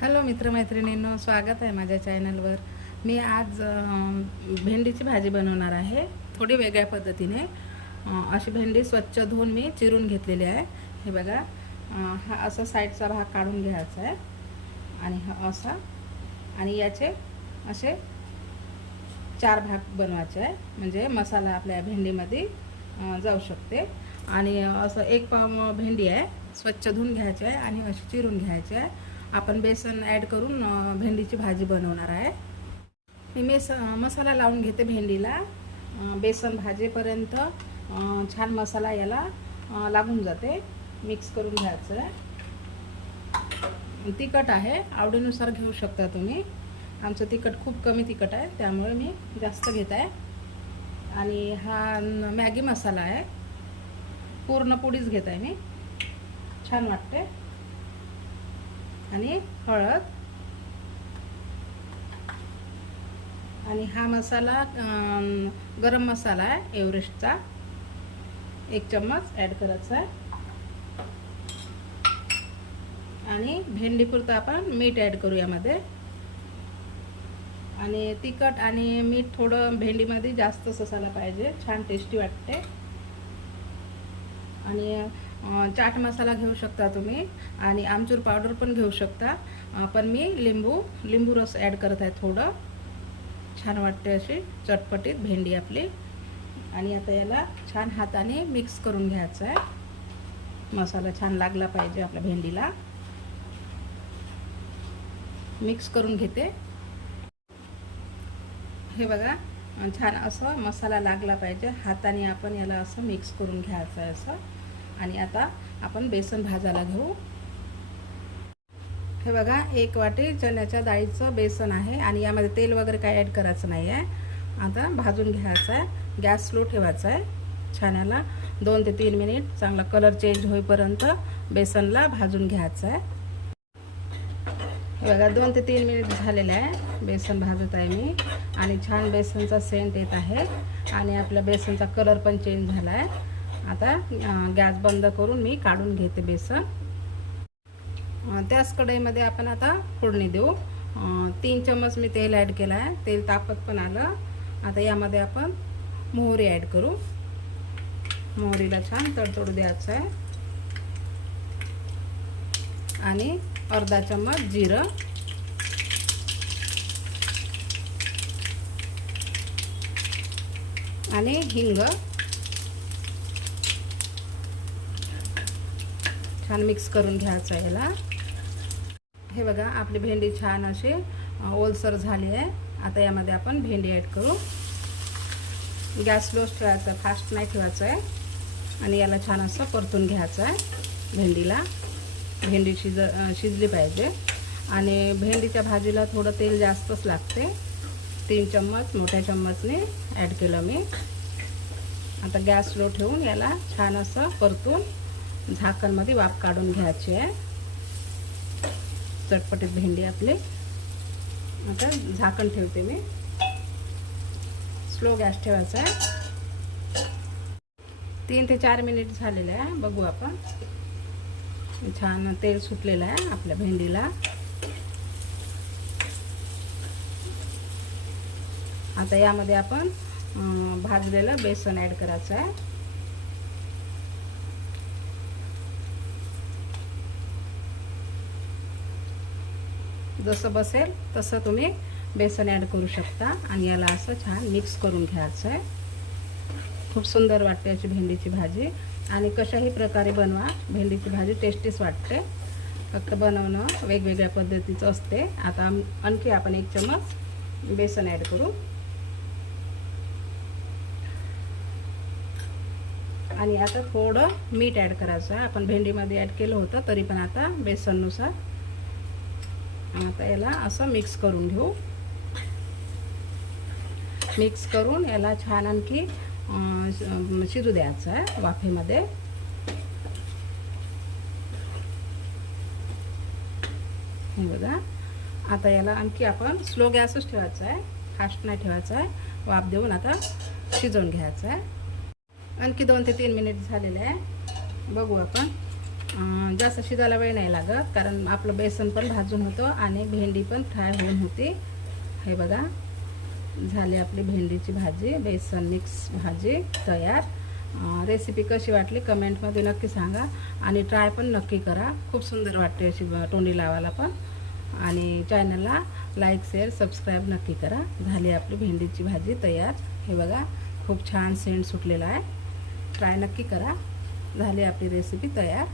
Hello मित्रमैत्रिणींनो स्वागत आहे माझ्या चॅनलवर मी आज भेंडीची भाजी बनवणार आहे थोडी वेगळ्या पद्धतीने. अशी भेंडी स्वच्छ धुवून मी चिरून घेतलेली आहे. हे बघा हा असा साईडचा भाग काढून घ्यायचा आहे. आणि हा असा आणि याचे असे चार भाग बनवायचे आहे. म्हणजे मसाला आपल्या भेंडीमध्ये जाऊ शकते. आणि असं एक पाव भेंडी आहे स्वच्छ धुवून घ्यायची आहे आणि अशी चिरून घ्यायची आहे. आपण बेसन ॲड करून भेंडीची भाजी बनवणार आहे. मी मेस मसाला लावून घेते भेंडीला. बेसन भाजेपर्यंत छान मसाला याला लागून जाते. मिक्स करून घ्यायचं आहे. तिखट आहे. आवडीनुसार घेऊ शकता तुम्ही. आमचं तिखट खूप कमी तिखट आहे त्यामुळे मी जास्त घेत आहे. आणि हा मॅगी मसाला आहे. पूर्ण पुडीच घेत आहे मी. छान वाटते आणि हळद. आणि हा मसाला गरम मसाला आहे एव्हरेस्टचा. एक चम्मच ॲड करायचा आहे. आणि भेंडीपुरतं आपण मीठ ॲड करू यामध्ये. आणि तिखट आणि मीठ थोडं भेंडीमध्ये जास्तच असायला पाहिजे छान टेस्टी वाटते. आणि चाट मसाला घेऊ शकता तुम्ही आणि आमचूर पावडर पण घेऊ शकता. पण मी लिंबू लिंबू रस ॲड करत आहे थोडं. छान वाटते अशी चटपटीत भेंडी आपली. आणि आता याला छान हाताने मिक्स करून घ्यायचं आहे. मसाला छान लागला पाहिजे आपल्या भेंडीला. मिक्स करून घेते. हे बघा छान असं मसाला लागला पाहिजे. हाताने आपण याला असं मिक्स करून घ्यायचं आहे असं. आणि आता आपण बेसन भाजायला घेऊ. हे बघा एक वाटी चण्याच्या डाळीचं बेसन आहे आणि यामध्ये तेल वगैरे काही ॲड करायचं नाही आहे आता भाजून घ्यायचं आहे. गॅस स्लो ठेवायचा आहे. छान याला दोन ते तीन मिनिट चांगला कलर चेंज होईपर्यंत बेसनला भाजून घ्यायचं आहे. हे बघा दोन ते तीन मिनिट झालेलं आहे. बेसन भाजत आहे मी. आणि छान बेसनचा सेंट येत आहे. आणि आपल्या बेसनचा कलर पण चेंज झाला आहे आता गॅस बंद करून मी काढून घेते बेसन. त्याच कढईमध्ये आपण आता फोडणी देऊ. तीन चम्मच मी तेल ॲड केलं आहे. तेल तापत पण आलं. आता यामध्ये आपण मोहरी ॲड करू. मोहरीला छान तडतडू द्यायचं आहे. आणि अर्धा चम्मच जिरं. आणि हिंग. छान मिक्स करून घ्यायचं आहे याला. हे बघा आपली भेंडी छान अशी ओलसर झाली आहे. आता यामध्ये आपण भेंडी ॲड करू. गॅस स्लोच ठेवायचा फास्ट नाही ठेवायचं आहे. आणि याला छान असं परतून घ्यायचं आहे भेंडीला. भेंडी शिज शिजली पाहिजे. आणि भेंडीच्या भाजीला थोडं तेल जास्तच लागते. तीन चम्मच मोठ्या चम्मचने ॲड केलं मी. आता गॅस स्लो ठेवून याला छान असं परतून झाकणमध्ये वाफ काढून घ्यायची आहे. चटपटीत भेंडी आपली. आता झाकण ठेवते मी. स्लो गॅस ठेवायचा आहे. तीन ते चार मिनिट झालेले आहे. बघू आपण. छान तेल सुटलेलं आहे आपल्या भेंडीला. आता यामध्ये आपण भाजलेलं बेसन ॲड करायचं आहे. जसं बसेल तसं तुम्ही बेसन ॲड करू शकता. आणि याला असं छान मिक्स करून घ्यायचं आहे. खूप सुंदर वाटते अशी भेंडीची भाजी. आणि कशाही प्रकारे बनवा भेंडीची भाजी टेस्टीच वाटते. फक्त बनवणं वेगवेगळ्या पद्धतीचं असते. आता आणखी आपण एक चमच बेसन ॲड करू. आणि आता थोडं मीठ ॲड करायचं आहे. आपण भेंडीमध्ये ॲड केलं होतं तरी पण आता बेसननुसार आता याला असं मिक्स करून घेऊ. मिक्स करून याला छान आणखी शिजू द्यायचं आहे वाफेमध्ये. हे बघा. आता याला आणखी आपण स्लो गॅसच ठेवायचा आहे. फास्ट नाही ठेवायचा आहे. वाफ देऊन आता शिजवून घ्यायचं आहे. आणखी दोन ते तीन मिनिट झालेले आहे. बघू आपण. जास्त शिजायला वेळ नाही लागत कारण आपलं बेसन पण भाजून होतं आणि भेंडी पण फ्राय होऊन होती. हे बघा झाली आपली भेंडीची भाजी बेसन मिक्स भाजी तयार. रेसिपी कशी वाटली कमेंटमध्ये नक्की सांगा आणि ट्राय पण नक्की करा. खूप सुंदर वाटते अशी टोंडी तोंडी लावायला पण. आणि चॅनलला लाईक शेअर सबस्क्राईब नक्की करा. झाली आपली भेंडीची भाजी तयार. हे बघा खूप छान सेंट सुटलेला आहे. ट्राय नक्की करा. झाली आपली रेसिपी तयार.